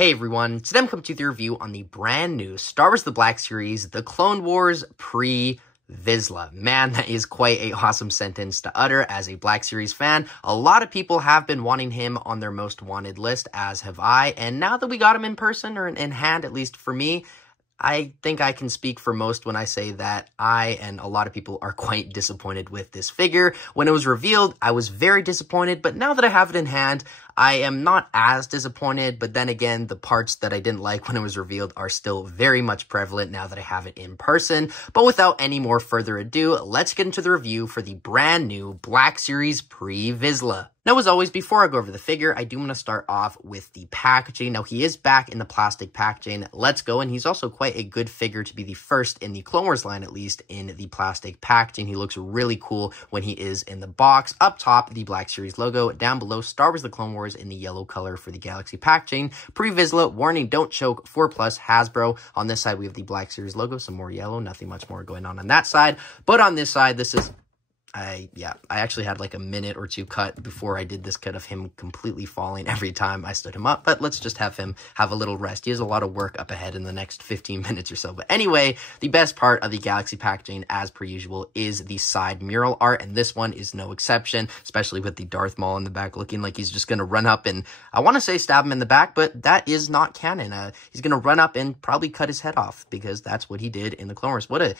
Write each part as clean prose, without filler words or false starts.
Hey everyone, today I'm coming to you with a review on the brand new Star Wars The Black Series, The Clone Wars Vizla. Man, that is quite a awesome sentence to utter as a Black Series fan. A lot of people have been wanting him on their most wanted list, as have I, and now that we got him in person, or in hand, at least for me, I think I can speak for most when I say that I and a lot of people are quite disappointed with this figure. When it was revealed, I was very disappointed, but now that I have it in hand, I am not as disappointed, but then again, the parts that I didn't like when it was revealed are still very much prevalent now that I have it in person. But without any more further ado, let's get into the review for the brand new Black Series Vizla. Now, as always, before I go over the figure, I do want to start off with the packaging. Now, he is back in the plastic packaging. Let's go. And he's also quite a good figure to be the first in the Clone Wars line, at least, in the plastic packaging. He looks really cool when he is in the box. Up top, the Black Series logo. Down below, Star Wars The Clone Wars in the yellow color for the Galaxy packaging. Vizla, warning, don't choke, 4+ Hasbro. On this side, we have the Black Series logo, some more yellow, nothing much more going on that side. But on this side, this is... I actually had like a minute or two cut before I did this cut of him completely falling every time I stood him up, but let's just have him have a little rest. He has a lot of work up ahead in the next 15 minutes or so. But anyway, the best part of the Galaxy packaging, as per usual, is the side mural art, and this one is no exception, especially with the Darth Maul in the back looking like he's just going to run up and, I want to say stab him in the back, but that is not canon. He's going to run up and probably cut his head off, because that's what he did in the Clone Wars. What a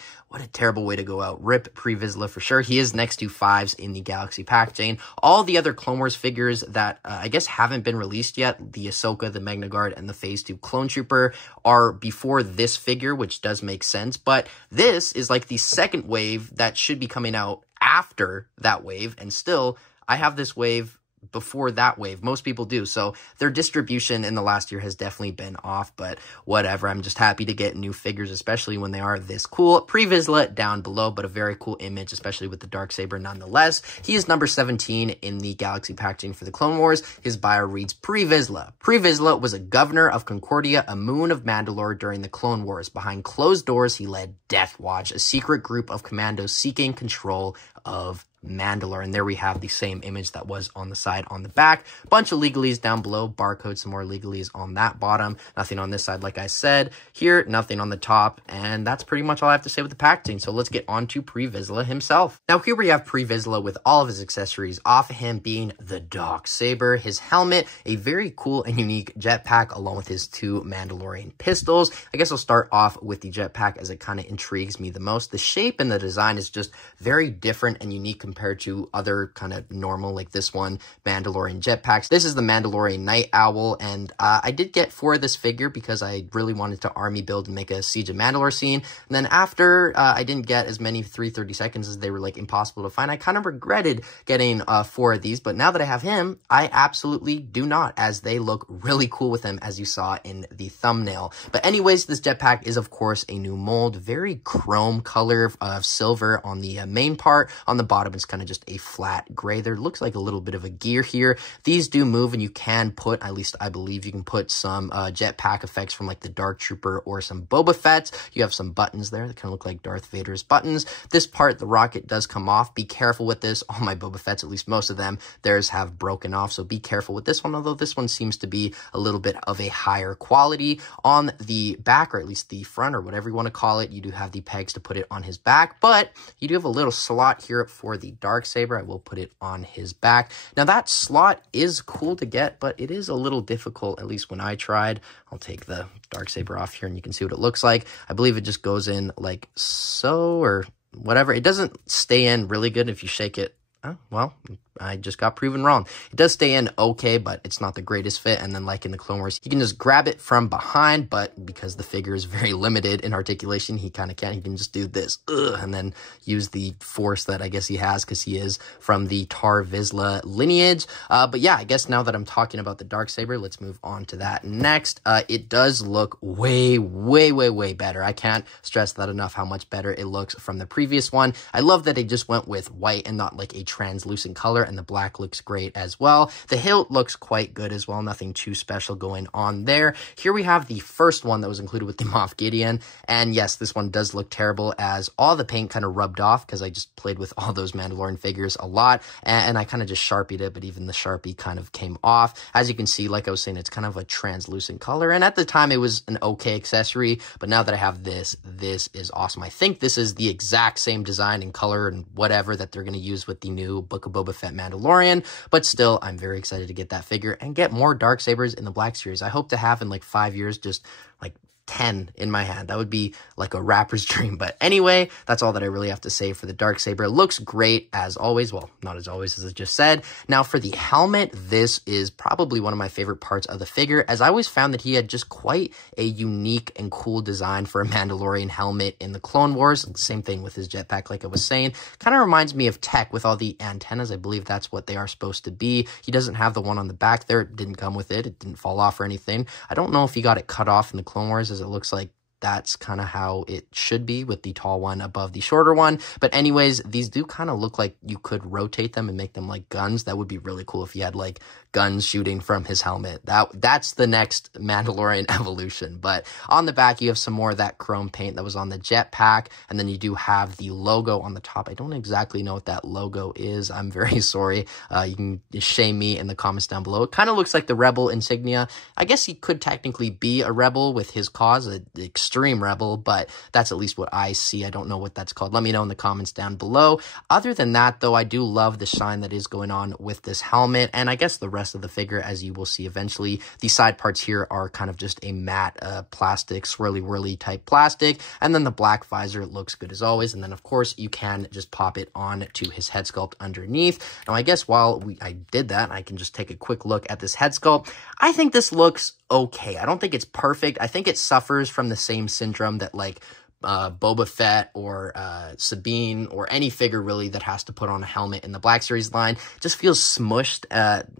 terrible way to go out. Rip Vizla for sure. He is next to 5s in the Galaxy packaging. All the other Clone Wars figures that I guess haven't been released yet, the Ahsoka, the Magna Guard, and the Phase 2 Clone Trooper, are before this figure, which does make sense. But this is like the second wave that should be coming out after that wave, and still, I have this wave before that wave. Most people do. So their distribution in the last year has definitely been off, but whatever. I'm just happy to get new figures, especially when they are this cool. Vizla down below, but a very cool image, especially with the Darksaber nonetheless. He is number 17 in the Galaxy packaging for the Clone Wars. His bio reads, Vizla. Vizla was a governor of Concordia, a moon of Mandalore during the Clone Wars. Behind closed doors, he led Death Watch, a secret group of commandos seeking control of Mandalore. And there we have the same image that was on the side on the back. Bunch of legalese down below, barcode, some more legalese on that bottom. Nothing on this side, like I said. Here, nothing on the top. And that's pretty much all I have to say with the packaging. So let's get on to Vizla himself. Now here we have Vizla with all of his accessories off of him, being the Darksaber, his helmet, a very cool and unique jetpack, along with his 2 Mandalorian pistols. I guess I'll start off with the jetpack, as it kind of intrigues me the most. The shape and the design is just very different and unique compared to other kind of normal, like this one, Mandalorian jetpacks. This is the Mandalorian Night Owl, and I did get 4 of this figure because I really wanted to army build and make a Siege of Mandalore scene. And then after I didn't get as many 330 seconds as they were like impossible to find, I kind of regretted getting 4 of these, but now that I have him, I absolutely do not, as they look really cool with him, as you saw in the thumbnail. But anyways, this jetpack is of course a new mold, very chrome color of silver on the main part. On the bottom, it's kind of just a flat gray. There looks like a little bit of a gear here. These do move, and you can put, at least I believe you can put some jetpack effects from like the Dark Trooper or some Boba Fett. You have some buttons there that kind of look like Darth Vader's buttons. This part, the rocket does come off. Be careful with this. All my Boba Fetts, at least most of them, theirs have broken off, so be careful with this one, although this one seems to be a little bit of a higher quality. On the back, or at least the front, or whatever you want to call it, you do have the pegs to put it on his back, but you do have a little slot here for the Darksaber. I will put it on his back. Now that slot is cool to get, but it is a little difficult, at least when I tried. I'll take the Darksaber off here and you can see what it looks like. I believe it just goes in like so, or whatever. It doesn't stay in really good if you shake it. Oh, well, I just got proven wrong. It does stay in okay, but it's not the greatest fit. And then like in the Clone Wars, you can just grab it from behind, but because the figure is very limited in articulation, he kind of can't. He can just do this, and then use the force that I guess he has because he is from the Vizla lineage. But yeah, I guess now that I'm talking about the Darksaber, let's move on to that next. It does look way, way, way, way better. I can't stress that enough, how much better it looks from the previous one. I love that they just went with white and not like a translucent color, and the black looks great as well. The hilt looks quite good as well. Nothing too special going on there. Here we have the first one that was included with the Moff Gideon. And yes, this one does look terrible as all the paint kind of rubbed off because I just played with all those Mandalorian figures a lot. And I kind of just Sharpied it, but even the Sharpie kind of came off. As you can see, like I was saying, it's kind of a translucent color. And at the time, it was an okay accessory. But now that I have this is awesome. I think this is the exact same design and color and whatever that they're going to use with the new Book of Boba Fett Mandalorian. But still, I'm very excited to get that figure and get more Darksabers in the Black Series. I hope to have in like 5 years just like 10 in my hand. That would be like a rapper's dream. But anyway, that's all that I really have to say for the Darksaber. It looks great as always. Well, not as always as I just said. Now for the helmet, this is probably one of my favorite parts of the figure, as I always found that he had just quite a unique and cool design for a Mandalorian helmet in the Clone Wars. Same thing with his jetpack, like I was saying. Kind of reminds me of Tech with all the antennas. I believe that's what they are supposed to be. He doesn't have the one on the back there. It didn't come with it. It didn't fall off or anything. I don't know if he got it cut off in the Clone Wars, as it looks like that's kind of how it should be with the tall one above the shorter one. But anyways, these do kind of look like you could rotate them and make them like guns. That would be really cool if you had like guns shooting from his helmet. That's the next Mandalorian evolution. But on the back, you have some more of that chrome paint that was on the jetpack. And then you do have the logo on the top. I don't exactly know what that logo is. I'm very sorry. You can shame me in the comments down below. It kind of looks like the Rebel insignia. I guess he could technically be a rebel with his cause, an extreme rebel, but that's at least what I see. I don't know what that's called. Let me know in the comments down below. Other than that, though, I do love the shine that is going on with this helmet, and I guess the rest of the figure, as you will see eventually. The side parts here are kind of just a matte plastic, swirly-whirly type plastic, and then the black visor looks good as always, and then of course you can just pop it on to his head sculpt underneath. Now I guess while I did that, I can just take a quick look at this head sculpt. I think this looks okay. I don't think it's perfect. I think it suffers from the same syndrome that like Boba Fett or Sabine or any figure really that has to put on a helmet in the Black Series line just feels smushed,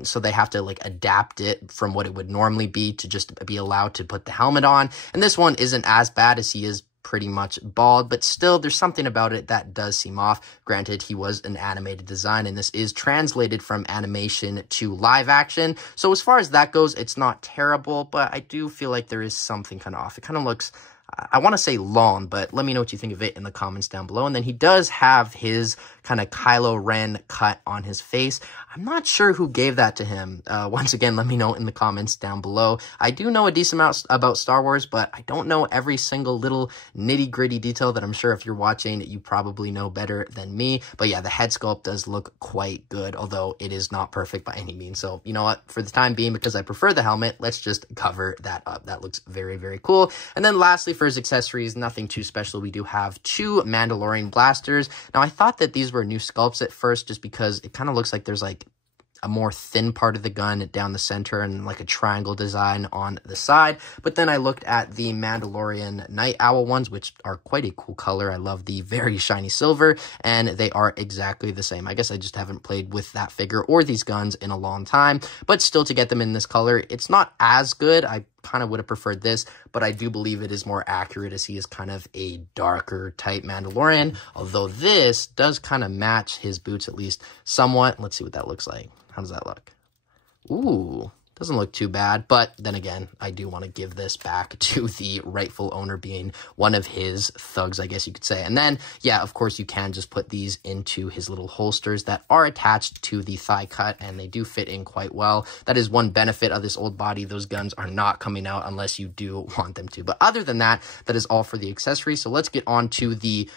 so they have to like adapt it from what it would normally be to just be allowed to put the helmet on. And this one isn't as bad as he is pretty much bald, but still there's something about it that does seem off. Granted, he was an animated design, and this is translated from animation to live action. So as far as that goes, it's not terrible, but I do feel like there is something kind of off. It kind of looks, I want to say long, but let me know what you think of it in the comments down below. And then he does have his kind of Kylo Ren cut on his face. I'm not sure who gave that to him. Once again, let me know in the comments down below. I do know a decent amount about Star Wars, but I don't know every single little nitty-gritty detail that I'm sure if you're watching, you probably know better than me. But yeah, the head sculpt does look quite good, although it is not perfect by any means. So, you know what? For the time being, because I prefer the helmet, let's just cover that up. That looks very, very cool. And then lastly, for his accessories, nothing too special. We do have two Mandalorian blasters. Now, I thought that these were new sculpts at first just because it kind of looks like there's like a more thin part of the gun down the center and like a triangle design on the side. But then I looked at the Mandalorian Night Owl ones, which are quite a cool color. I love the very shiny silver, and they are exactly the same. I guess I just haven't played with that figure or these guns in a long time, but still to get them in this color, it's not as good. I kind of would have preferred this, but I do believe it is more accurate as he is kind of a darker type Mandalorian, although this does kind of match his boots at least somewhat. Let's see what that looks like. How does that look? Ooh, doesn't look too bad, but then again, I do want to give this back to the rightful owner, being one of his thugs, I guess you could say. And then, yeah, of course, you can just put these into his little holsters that are attached to the thigh cut, and they do fit in quite well. That is one benefit of this old body. Those guns are not coming out unless you do want them to. But other than that, that is all for the accessories. So let's get on to the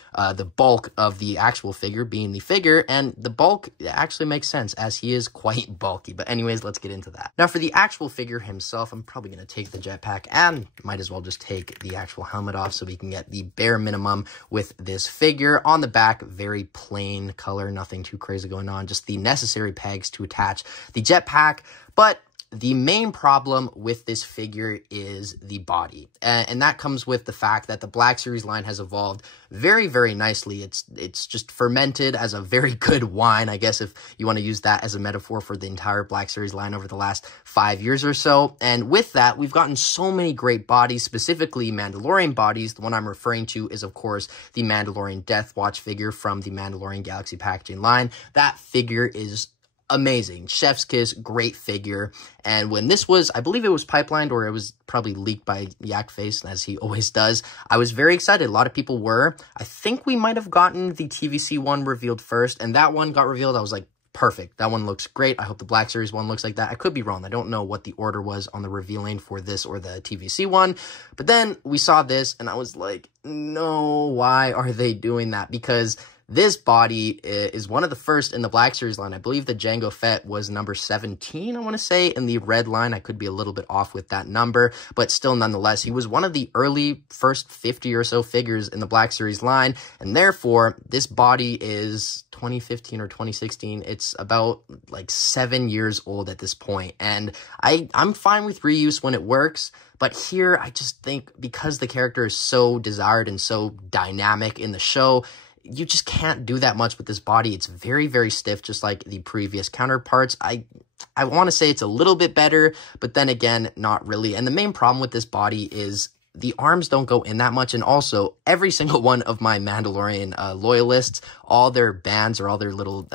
bulk of the actual figure, being the figure, and the bulk actually makes sense as he is quite bulky. But anyways, let's get into that. Now, for the actual figure himself, I'm probably going to take the jetpack and might as well just take the actual helmet off so we can get the bare minimum with this figure. On the back, very plain color, nothing too crazy going on, just the necessary pegs to attach the jetpack. But the main problem with this figure is the body, and that comes with the fact that the Black Series line has evolved very, very nicely. It's just fermented as a very good wine, I guess, if you want to use that as a metaphor for the entire Black Series line over the last 5 years or so. And with that, we've gotten so many great bodies, specifically Mandalorian bodies. The one I'm referring to is, of course, the Mandalorian Death Watch figure from the Mandalorian Galaxy Packaging line. That figure is amazing. Chef's kiss, great figure. And when this was, I believe it was pipelined, or it was probably leaked by Yakface, as he always does, I was very excited. A lot of people were. I think we might have gotten the TVC one revealed first, and that one got revealed. I was like, perfect. That one looks great. I hope the Black Series one looks like that. I could be wrong. I don't know what the order was on the revealing for this or the TVC one. But then we saw this, and I was like, no, why are they doing that? Because this body is one of the first in the Black Series line. I believe the Jango Fett was number 17, I want to say, in the red line. I could be a little bit off with that number, but still, nonetheless, he was one of the early first 50 or so figures in the Black Series line, and therefore, this body is 2015 or 2016. It's about like 7 years old at this point, and I'm fine with reuse when it works. But here, I just think because the character is so desired and so dynamic in the show, you just can't do that much with this body. It's very, very stiff, just like the previous counterparts. I want to say it's a little bit better, but then again, not really. And the main problem with this body is the arms don't go in that much. And also, every single one of my Mandalorian loyalists, all their bands or all their little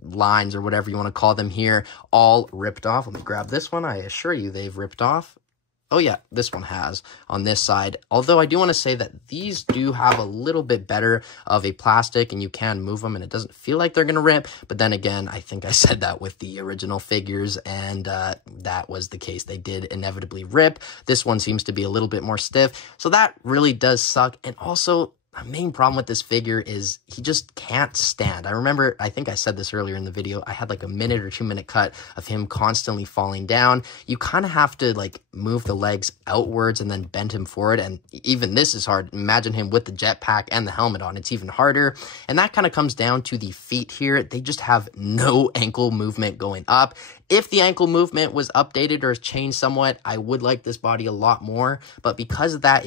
lines or whatever you want to call them here, all ripped off. Let me grab this one. I assure you they've ripped off. Oh yeah, this one has on this side. Although I do want to say that these do have a little bit better of a plastic, and you can move them and it doesn't feel like they're going to rip. But then again, I think I said that with the original figures, and that was the case. They did inevitably rip. This one seems to be a little bit more stiff. So that really does suck. And also, the main problem with this figure is he just can't stand. I remember, I think I said this earlier in the video, I had like a 1 or 2 minute cut of him constantly falling down. You kind of have to like move the legs outwards and then bend him forward. And even this is hard. Imagine him with the jetpack and the helmet on. It's even harder. And that kind of comes down to the feet here. They just have no ankle movement going up. If the ankle movement was updated or changed somewhat, I would like this body a lot more. But because of that,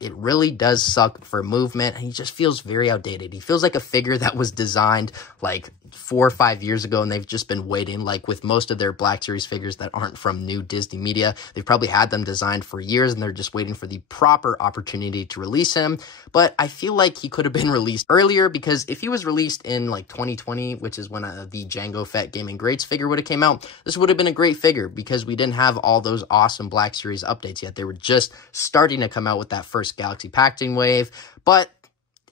it really does suck for movement, and he just feels very outdated. He feels like a figure that was designed like 4 or 5 years ago, and they've just been waiting. Like with most of their Black Series figures that aren't from new Disney media, they've probably had them designed for years, and they're just waiting for the proper opportunity to release him. But I feel like he could have been released earlier, because if he was released in like 2020, which is when the Jango Fett Gaming Greats figure would have came out, this would have been a great figure, because we didn't have all those awesome Black Series updates yet. They were just starting to come out with that first Galaxy Packaging wave. But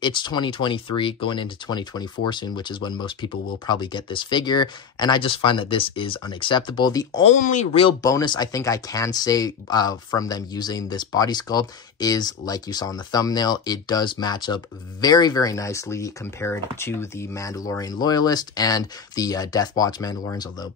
it's 2023 going into 2024 soon, which is when most people will probably get this figure. And I just find that this is unacceptable. The only real bonus I think I can say from them using this body sculpt is, like you saw in the thumbnail, it does match up very, very nicely compared to the Mandalorian Loyalist and the Death Watch Mandalorians, although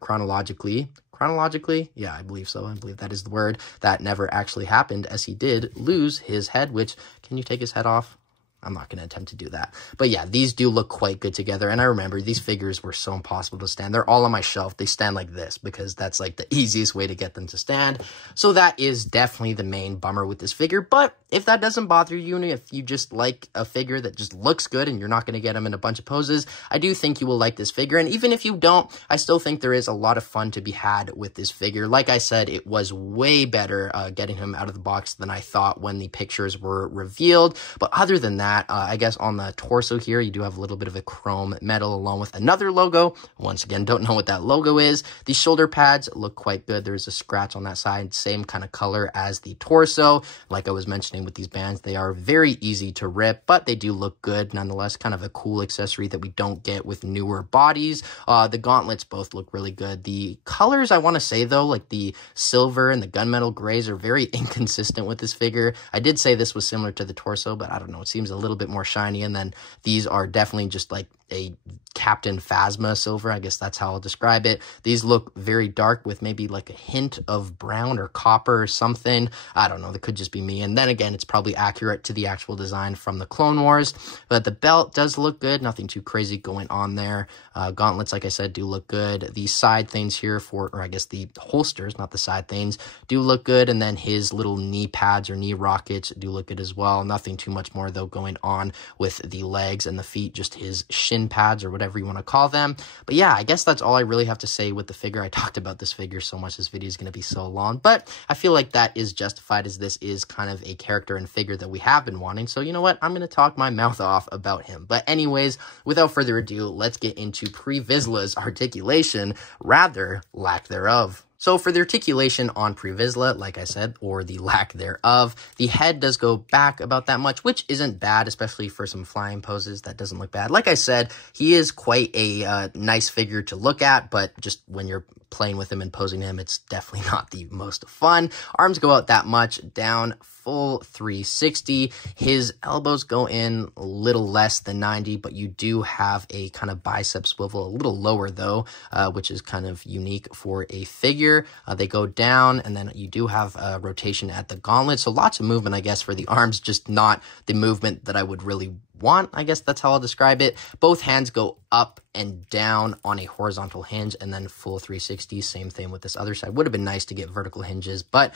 chronologically, yeah, I believe so. I believe that is the word. That never actually happened, as he did lose his head, which, can you take his head off? I'm not going to attempt to do that. But yeah, these do look quite good together. And I remember these figures were so impossible to stand. They're all on my shelf. They stand like this because that's like the easiest way to get them to stand. So that is definitely the main bummer with this figure. But if that doesn't bother you, and if you just like a figure that just looks good and you're not going to get them in a bunch of poses, I do think you will like this figure. And even if you don't, I still think there is a lot of fun to be had with this figure. Like I said, it was way better getting him out of the box than I thought when the pictures were revealed. But other than that, I guess on the torso here, you do have a little bit of a chrome metal along with another logo. Once again, don't know what that logo is. The shoulder pads look quite good. There's a scratch on that side, same kind of color as the torso. Like I was mentioning with these bands, they are very easy to rip, but they do look good nonetheless. Kind of a cool accessory that we don't get with newer bodies. The gauntlets both look really good. The colors, I want to say though, like the silver and the gunmetal grays are very inconsistent with this figure. I did say this was similar to the torso, but I don't know. It seems a little bit more shiny, and then these are definitely just like a Captain Phasma silver. I guess that's how I'll describe it. These look very dark with maybe like a hint of brown or copper or something. I don't know. That could just be me. And then again, it's probably accurate to the actual design from the Clone Wars. But the belt does look good. Nothing too crazy going on there. Gauntlets, like I said, do look good. The side things here or I guess the holsters, not the side things, do look good. And then his little knee pads or knee rockets do look good as well. Nothing too much more though going on with the legs and the feet, just his shin pads or whatever you want to call them. But yeah, I guess that's all I really have to say with the figure. I talked about this figure so much, this video is going to be so long, but I feel like that is justified as this is kind of a character and figure that we have been wanting. So you know what? I'm going to talk my mouth off about him. But anyways, without further ado, let's get into Pre-Vizla's articulation, rather lack thereof. So for the articulation on Pre-Vizla, like I said, or the lack thereof, the head does go back about that much, which isn't bad, especially for some flying poses. That doesn't look bad. Like I said, he is quite a nice figure to look at, but just when you're playing with him and posing him, it's definitely not the most fun. Arms go out that much, down full 360. His elbows go in a little less than 90, but you do have a kind of bicep swivel, a little lower though, which is kind of unique for a figure. They go down, and then you do have a rotation at the gauntlet. So lots of movement, I guess, for the arms, just not the movement that I would really want. I guess that's how I'll describe it. Both hands go up and down on a horizontal hinge, and then full 360. Same thing with this other side. Would have been nice to get vertical hinges, but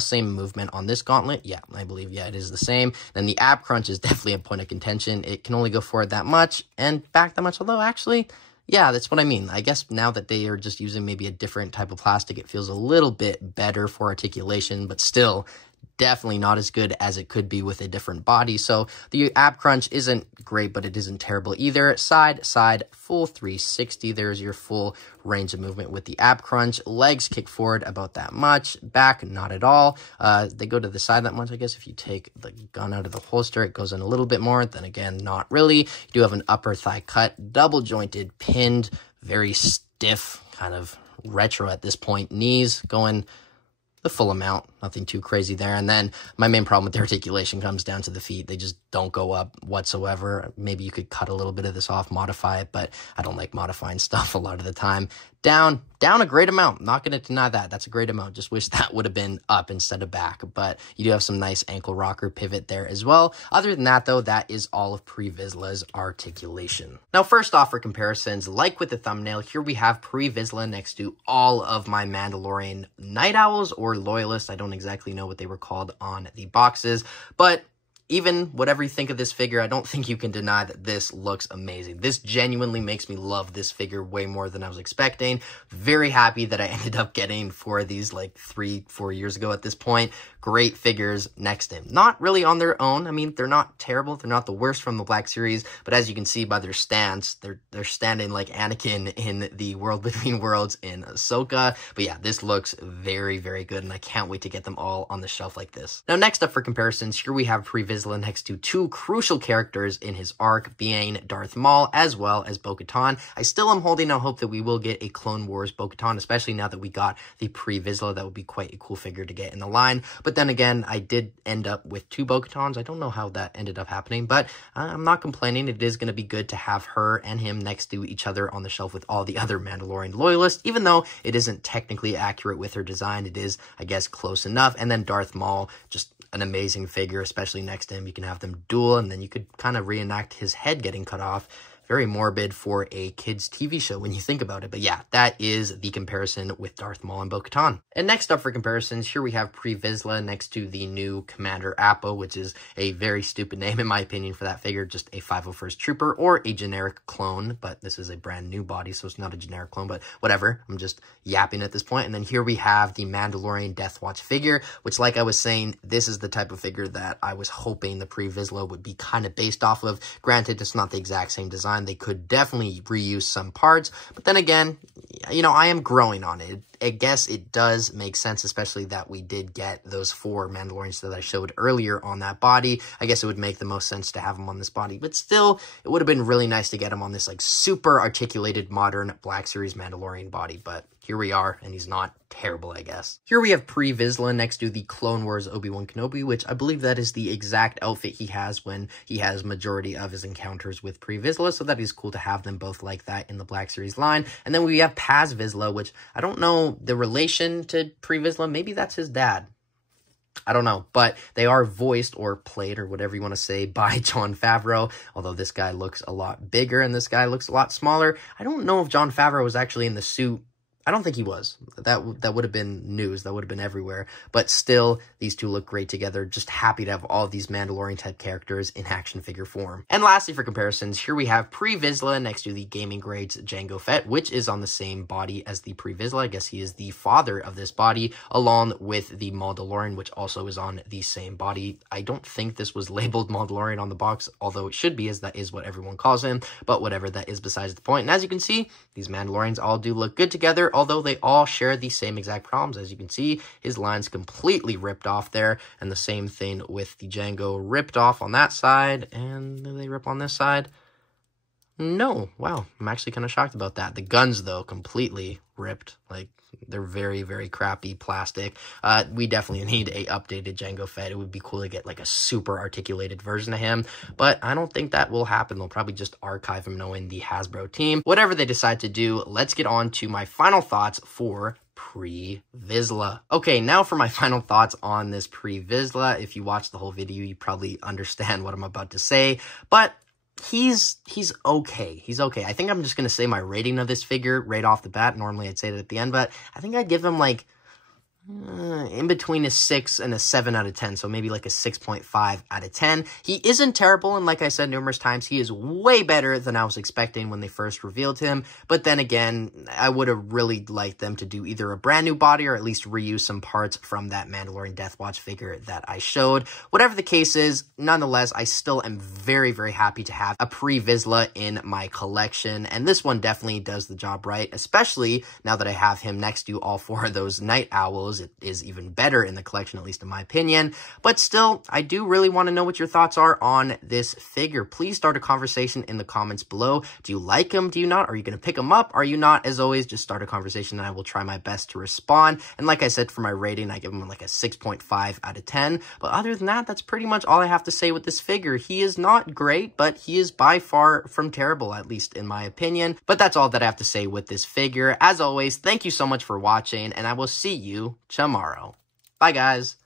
same movement on this gauntlet. Yeah, I believe, yeah, it is the same. Then the ab crunch is definitely a point of contention. It can only go forward that much and back that much, although actually, yeah, that's what I mean. I guess now that they are just using maybe a different type of plastic, it feels a little bit better for articulation, but still definitely not as good as it could be with a different body. So the ab crunch isn't great, but it isn't terrible either. Side, full 360. There's your full range of movement with the ab crunch. Legs kick forward about that much. Back, not at all. They go to the side that much, I guess. If you take the gun out of the holster, it goes in a little bit more. Then again, not really. You do have an upper thigh cut, double jointed, pinned, very stiff, kind of retro at this point. Knees going the full amount, nothing too crazy there. And then my main problem with the articulation comes down to the feet. They just don't go up whatsoever. Maybe you could cut a little bit of this off, modify it, but I don't like modifying stuff a lot of the time. Down a great amount. Not going to deny that. That's a great amount. Just wish that would have been up instead of back. But you do have some nice ankle rocker pivot there as well. Other than that, though, that is all of Pre-Vizla's articulation. Now, first off, for comparisons, like with the thumbnail, here we have Pre-Vizla next to all of my Mandalorian Night Owls or Loyalists. I don't exactly know what they were called on the boxes, but even whatever you think of this figure, I don't think you can deny that this looks amazing. This genuinely makes me love this figure way more than I was expecting. Very happy that I ended up getting 4 of these like 3-4 years ago at this point. Great figures next to him. Not really on their own. I mean, they're not terrible. They're not the worst from the Black Series, but as you can see by their stance, they're standing like Anakin in the World Between Worlds in Ahsoka. But yeah, this looks very, very good, and I can't wait to get them all on the shelf like this. Now, next up for comparisons, here we have Pre-Vizla next to 2 crucial characters in his arc, being Darth Maul as well as Bo-Katan. I still am holding out hope that we will get a Clone Wars Bo-Katan, especially now that we got the Pre-Vizla. That would be quite a cool figure to get in the line. But then again, I did end up with 2 Bo-Katans. I don't know how that ended up happening, but I'm not complaining. It is going to be good to have her and him next to each other on the shelf with all the other Mandalorian loyalists, even though it isn't technically accurate with her design. It is, I guess, close enough. And then Darth Maul, just an amazing figure, especially next to him. You can have them duel, and then you could kind of reenact his head getting cut off. Very morbid for a kid's TV show when you think about it. But yeah, that is the comparison with Darth Maul and Bo-Katan. And next up for comparisons, here we have Pre-Vizla next to the new Commander Appa, which is a very stupid name in my opinion for that figure. Just a 501st Trooper or a generic clone, but this is a brand new body, so it's not a generic clone, but whatever. I'm just yapping at this point. And then here we have the Mandalorian Death Watch figure, which, like I was saying, this is the type of figure that I was hoping the Pre-Vizla would be kind of based off of. Granted, it's not the exact same design. They could definitely reuse some parts, but then again, you know, I am growing on it. I guess it does make sense, especially that we did get those 4 Mandalorians that I showed earlier on that body. I guess it would make the most sense to have them on this body, but still, it would have been really nice to get them on this like super articulated modern Black Series Mandalorian body. But here we are, and he's not terrible, I guess. Here we have Vizla next to the Clone Wars Obi-Wan Kenobi, which I believe that is the exact outfit he has when he has majority of his encounters with Vizla, so that is cool to have them both like that in the Black Series line. And then we have Vizla, which I don't know the relation to Vizla. Maybe that's his dad. I don't know, but they are voiced or played or whatever you want to say by Jon Favreau, although this guy looks a lot bigger and this guy looks a lot smaller. I don't know if Jon Favreau was actually in the suit. I don't think he was. That would have been news. That would have been everywhere. But still, these two look great together. Just happy to have all of these Mandalorian-type characters in action figure form. And lastly, for comparisons, here we have Vizla next to the Gaming Grades Jango Fett, which is on the same body as the Vizla. I guess he is the father of this body, along with the Mandalorian, which also is on the same body. I don't think this was labeled Mandalorian on the box, although it should be, as that is what everyone calls him. But whatever, that is besides the point. And as you can see, these Mandalorians all do look good together, although they all share the same exact problems. As you can see, his line's completely ripped off there, and the same thing with the Jango, ripped off on that side, and do they rip on this side? No. Wow, I'm actually kind of shocked about that. The guns, though, completely ripped. Like, they're very, very crappy plastic. We definitely need a updated Jango Fett. It would be cool to get, like, a super articulated version of him, but I don't think that will happen. They'll probably just archive him knowing the Hasbro team. Whatever they decide to do, let's get on to my final thoughts for Vizla. Okay, now for my final thoughts on this Vizla. If you watch the whole video, you probably understand what I'm about to say, but he's okay. He's okay. I think I'm just going to say my rating of this figure right off the bat. Normally I'd say it at the end, but I think I'd give him like in between a 6 and a 7 out of 10, so maybe like a 6.5 out of 10. He isn't terrible, and like I said numerous times, he is way better than I was expecting when they first revealed him, but then again, I would have really liked them to do either a brand new body or at least reuse some parts from that Mandalorian Death Watch figure that I showed. Whatever the case is, nonetheless, I still am very, very happy to have a Vizla in my collection, and this one definitely does the job right, especially now that I have him next to all 4 of those Night Owls. It is even better in the collection, at least in my opinion. But still, I do really want to know what your thoughts are on this figure. Please start a conversation in the comments below. Do you like him? Do you not? Are you going to pick him up? Are you not? As always, just start a conversation and I will try my best to respond. And like I said, for my rating, I give him like a 6.5 out of 10. But other than that, that's pretty much all I have to say with this figure. He is not great, but he is by far from terrible, at least in my opinion. But that's all that I have to say with this figure. As always, thank you so much for watching, and I will see you tomorrow. Bye, guys.